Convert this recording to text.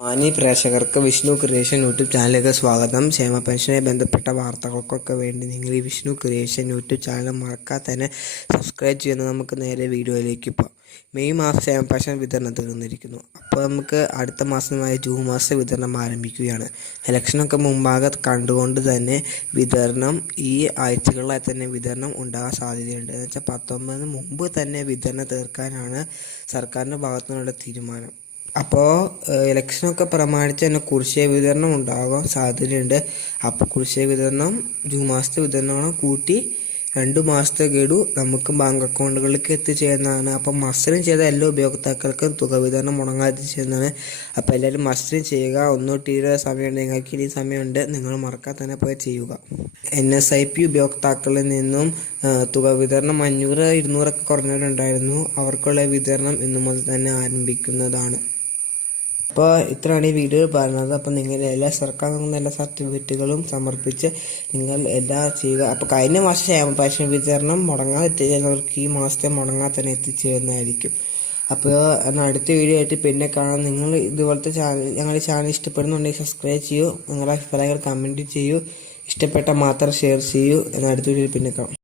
മാന്യ പ്രേക്ഷകർക്ക് Vishnu creation YouTube ചാനലിലേക്ക് സ്വാഗതം. ക്ഷേമ പെൻഷനുമായി ബന്ധപ്പെട്ട വാർത്തകൾക്കൊക്കെ വേണ്ടി നിങ്ങൾ ഈ വിഷ്ണു ക്രിയേഷൻ യൂട്യൂബ് ചാനൽ മറക്കാതെ തന്നെ സബ്സ്ക്രൈബ് ചെയ്യുന്ന നമുക്ക് നേരെ വീഡിയോയിലേക്ക് പോകാം. മെയ് മാസം ക്ഷേമ പെൻഷൻ വിതരണം തീർന്നിരിക്കുന്നു. അപ്പോൾ നമുക്ക് അടുത്ത മാസമായ ജൂൺ മാസം വിതരണം ആരംഭിക്കുകയാണ്. ഇലക്ഷനൊക്കെ മുമ്പാകെ കണ്ടുകൊണ്ട് തന്നെ വിതരണം ഈ ആഴ്ചകളിലായി തന്നെ വിതരണം ഉണ്ടാകാൻ സാധ്യതയുണ്ട്. എന്ന് വെച്ചാൽ പത്തൊമ്പതിന് മുമ്പ് തന്നെ വിതരണം തീർക്കാനാണ് സർക്കാരിന്റെ ഭാഗത്തു നിന്നുള്ള തീരുമാനം. അപ്പോൾ ഇലക്ഷനൊക്കെ പ്രമാണിച്ച് തന്നെ കുടിശ്ശിക വിതരണം ഉണ്ടാകാൻ സാധ്യതയുണ്ട്. അപ്പോൾ കുടിശ്ശിക വിതരണം ജൂൺ മാസത്തെ വിതരണം കൂട്ടി രണ്ട് മാസത്തെ ഗഡു നമുക്ക് ബാങ്ക് അക്കൗണ്ടുകളിലേക്ക് എത്തിച്ചേരുന്നതാണ്. അപ്പം മസ്റ്ററിങ് ചെയ്ത എല്ലാ ഉപയോക്താക്കൾക്കും തുക വിതരണം മുടങ്ങാതെ ചെയ്യുന്നതാണ് അപ്പോൾ എല്ലാവരും മസ്റ്ററിങ് ചെയ്യുക ഒന്നോ ഇരുപത് സമയമുണ്ട്. നിങ്ങൾക്ക് ഇനി സമയമുണ്ട്. നിങ്ങൾ മറക്കാതെ തന്നെ പോയി ചെയ്യുക. എൻ എസ് ഐ പി ഉപയോക്താക്കളിൽ നിന്നും തുക വിതരണം അഞ്ഞൂറ് ഇരുന്നൂറൊക്കെ കുറഞ്ഞവരുണ്ടായിരുന്നു. അവർക്കുള്ള വിതരണം ഇന്നു മുതൽ തന്നെ ആരംഭിക്കുന്നതാണ്. അപ്പോൾ ഇത്രയാണ് ഈ വീഡിയോ പറഞ്ഞത്. അപ്പോൾ നിങ്ങൾ എല്ലാ സർക്കാർ എല്ലാ സർട്ടിഫിക്കറ്റുകളും സമർപ്പിച്ച് നിങ്ങൾ എല്ലാ ചെയ്യുക. അപ്പോൾ കഴിഞ്ഞ മാസം ക്ഷേമ പെൻഷൻ വിതരണം മുടങ്ങാതെ എത്തിച്ചവർക്ക് ഈ മാസത്തെ മുടങ്ങാതെ തന്നെ എത്തിച്ചേരുന്നതായിരിക്കും. അപ്പോൾ അടുത്ത വീഡിയോ ആയിട്ട് പിന്നെ കാണാം. നിങ്ങൾ ഇതുപോലത്തെ ചാനൽ ഞങ്ങളുടെ ചാനൽ ഇഷ്ടപ്പെടുന്നുണ്ടെങ്കിൽ സബ്സ്ക്രൈബ് ചെയ്യൂ. നിങ്ങളുടെ അഭിപ്രായങ്ങൾ കമന്റ് ചെയ്യൂ. ഇഷ്ടപ്പെട്ട മാത്രം ഷെയർ ചെയ്യൂ. എന്നാൽ അടുത്ത വീഡിയോയിൽ പിന്നെ കാണാം.